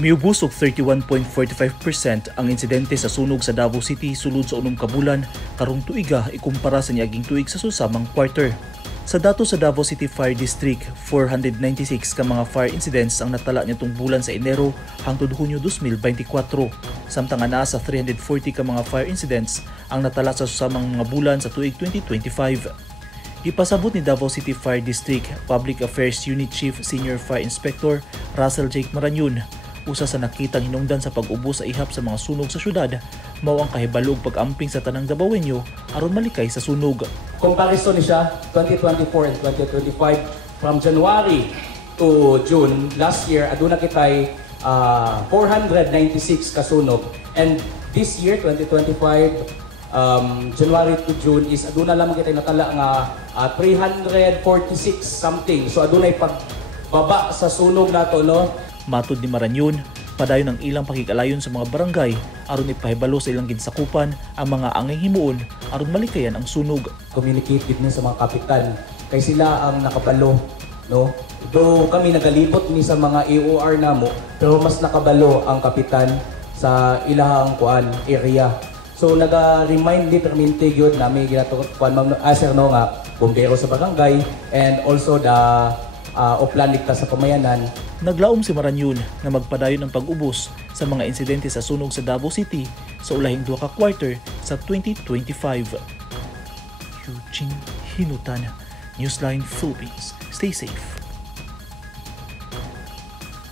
Miubos og 31.45% ang insidente sa sunog sa Davao City sulod sa unom ka bulan karong tuiga ikumpara sa niaging tuig sa susamang quarter. Sa dato sa Davao City Fire District, 496 ka mga fire incidents ang natala nitong bulan sa Enero hangtod Hunyo 2024, samtang anaa sa 340 ka mga fire incidents ang natala sa susamang mga bulan sa tuig 2025. Ipasabot ni Davao City Fire District Public Affairs Unit Chief Senior Fire Inspector Russell Jake Maranyun, usa sa nakitang hinungdan sa pag-ubos sa ihap sa mga sunog sa syudad, mao ang kahibalo ug pag-amping sa tanang Dabawenyo aron malikay sa sunog. Comparison ni siya 2024 and 2025 from January to June last year aduna kitay 496 ka sunog, and this year 2025 January to June is aduna lamang kitay natala nga 346 something. So adunay pagbaba sa sunog nato, no? Matod ni Maranyun, padayon ang ilang pakikalayon sa mga barangay aron ipahibalo sa ilang ginsakupan ang mga angay himuon aron malikayan ang sunog. Communicate din sa mga kapitan kay sila ang nakabalo, no? Do kami nagalibot ni sa mga AOR namo, pero mas nakabalo ang kapitan sa ilahang area. So naga-remind di permente gyud nami ginato kuan sir, no, nga bombero sa barangay and also the Oplan Ligtas sa Pamayanan. Naglaom si Maranyun na magpadayon ang pag-ubos sa mga insidente sa sunog sa Davao City sa ulahing 2 ka quarter sa 2025. Eugene Hinutan, Newsline Philippines. Stay safe.